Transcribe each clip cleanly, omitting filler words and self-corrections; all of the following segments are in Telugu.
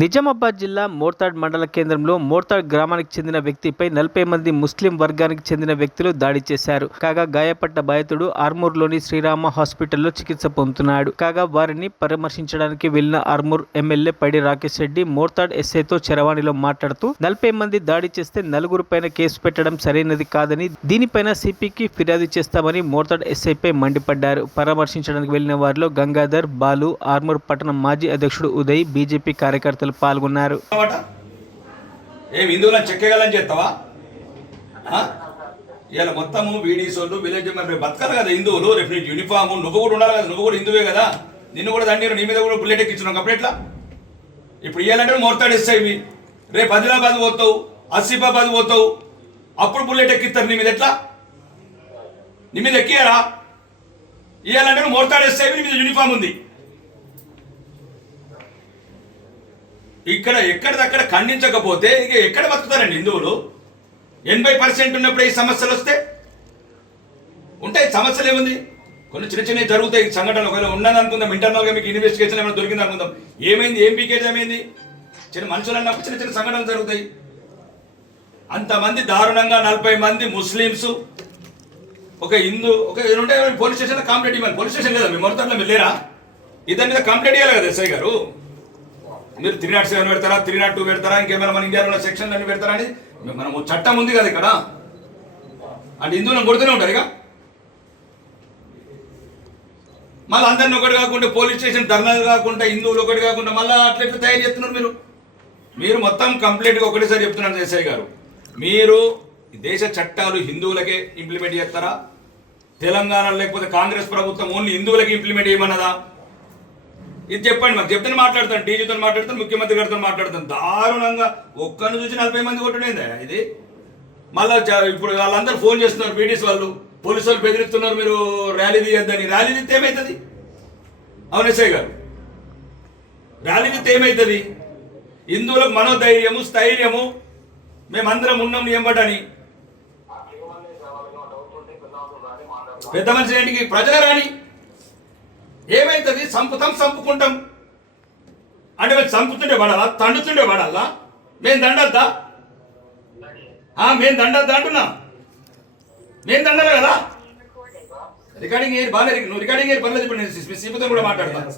నిజామాబాద్ జిల్లా మోర్తాడ్ మండల కేంద్రంలో మోర్తాడ్ గ్రామానికి చెందిన వ్యక్తిపై 40 మంది ముస్లిం వర్గానికి చెందిన వ్యక్తులు దాడి చేశారు. కాగా గాయపడ్డ బాధితుడు ఆర్మూర్లోని శ్రీరామ హాస్పిటల్లో చికిత్స పొందుతున్నాడు. కాగా వారిని పరామర్శించడానికి వెళ్లిన ఆర్మూర్ ఎమ్మెల్యే పైడి రాకేష్ రెడ్డి మోర్తాడ్ ఎస్ఐతో చరవాణిలో మాట్లాడుతూ 40 మంది దాడి చేస్తే 4 పైన కేసు పెట్టడం సరైనది కాదని, దీనిపైన సిపికి ఫిర్యాదు చేస్తామని మోర్తాడ్ ఎస్ఐపై మండిపడ్డారు. పరామర్శించడానికి వెళ్లిన వారిలో గంగాధర్, బాలు, ఆర్మూర్ పట్టణ మాజీ అధ్యక్షుడు ఉదయ్, బీజేపీ కార్యకర్తలు పాల్గొన్నారు. హిందువులను చెక్కగలని చేస్తావా? ఇలా మొత్తము వీడీసోళ్ళు విలేజ్ మరి బతకాలి కదా హిందువులు. రేపు నీకు యూనిఫామ్ నువ్వు కూడా ఉండాలి కదా, నువ్వు కూడా హిందువే కదా. నిన్ను కూడా దండి నీ మీద కూడా బుల్లెట్ ఎక్కించున్నావు అప్పుడు ఎట్లా? ఇప్పుడు ఇవ్వాలంటే మోర్తాడు ఇస్తాయి. రేపు ఆదిలాబాద్ పోతావు, ఆసిఫాబాద్ పోతావు, అప్పుడు బుల్లెట్ ఎక్కిస్తారు నీ మీద. ఎట్లా నీ మీద ఎక్కియారా? ఇవ్వాలంటే మోర్తాడు ఇస్తాయి, నీ మీద యూనిఫామ్ ఉంది. ఇక్కడ ఎక్కడిదక్కడ ఖండించకపోతే ఇక ఎక్కడ బతుకుతారండి హిందువులు? 80% ఉన్నప్పుడు ఈ సమస్యలు వస్తే ఉంటాయి. సమస్యలు ఏముంది? కొన్ని చిన్న చిన్నవి జరుగుతాయి సంఘటనలు. ఒకవేళ ఉన్నది అనుకుందాం, ఇంటర్నల్గా మీకు ఇన్వెస్టిగేషన్ ఏమైనా దొరికింది అనుకుందాం. ఏమైంది, ఏం పీకేజ్ ఏమైంది? చిన్న మనుషులు అన్నప్పుడు చిన్న చిన్న సంఘటనలు జరుగుతాయి. అంతమంది దారుణంగా 40 మంది ముస్లిమ్స్, ఒక హిందూ, ఒక ఉంటే పోలీస్ స్టేషన్లో కంప్లైంట్ ఇవ్వాలి. పోలీస్ స్టేషన్ లేదా మీ మొత్తంలో మీరు లేరా? ఇద్దరి మీద కంప్లైంట్ ఇవ్వాలి కదా ఎస్ఐ గారు. మీరు 307 పెడతారా, 302 పెడతారా, ఇంకేమైనా మన ఇండియాలో ఉన్న సెక్షన్లు అన్ని పెడతారా అని మనం చట్టం ఉంది కదా ఇక్కడ. అంటే హిందువులను కొడుతూనే ఉంటారు ఇక. మళ్ళీ అందరిని ఒకటి కాకుండా పోలీస్ స్టేషన్ ధర్నాలు కాకుండా హిందువులు ఒకటి కాకుండా మళ్ళీ అట్లెట్లు తయారు చేస్తున్నారు మీరు మొత్తం కంప్లీట్గా ఒకటేసారి చెప్తున్నారు ఎస్ఐ గారు. మీరు దేశ చట్టాలు హిందువులకే ఇంప్లిమెంట్ చేస్తారా? తెలంగాణలో లేకపోతే కాంగ్రెస్ ప్రభుత్వం ఓన్లీ హిందువులకి ఇంప్లిమెంట్ చేయమన్నదా? ఇది చెప్పండి. మాకు చెప్తే మాట్లాడతాను, డీజీతో మాట్లాడతాను, ముఖ్యమంత్రి గారితో మాట్లాడతాను. దారుణంగా ఒక్కరిని చూసి 40 మంది కొట్టడేందా ఇది? మళ్ళీ ఇప్పుడు వాళ్ళందరూ ఫోన్ చేస్తున్నారు, పీడీస్ వాళ్ళు, పోలీసు వాళ్ళు బెదిరిస్తున్నారు, మీరు ర్యాలీ తీయద్దని. ర్యాలీ తీస్తే ఏమవుతుంది? అవును ఎస్ఐ గారు, ర్యాలీ తీస్తే ఏమవుతుంది? హిందువులకు మనోధైర్యము, స్థైర్యము, మేమందరం ఉన్నాం ఎంబటని. పెద్ద మనిషి ఏంటికి ప్రజలు రాని ఏమైతుంది? చంపుకుంటాం అంటే మేము చంపుతుండే పడాలా, తండుతుండే పడాలా? మేము దండద్దా? మేము దండద్దా అంటున్నా. మేము దండాలి కదా. రికార్డింగ్ ఏది బాగా, నువ్వు రికార్డింగ్ ఏది పర్లేదు. ఇప్పుడు నేను సీపుతో కూడా మాట్లాడతాను.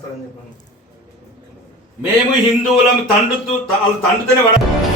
మేము హిందువులం తండుతూనే పడాలి.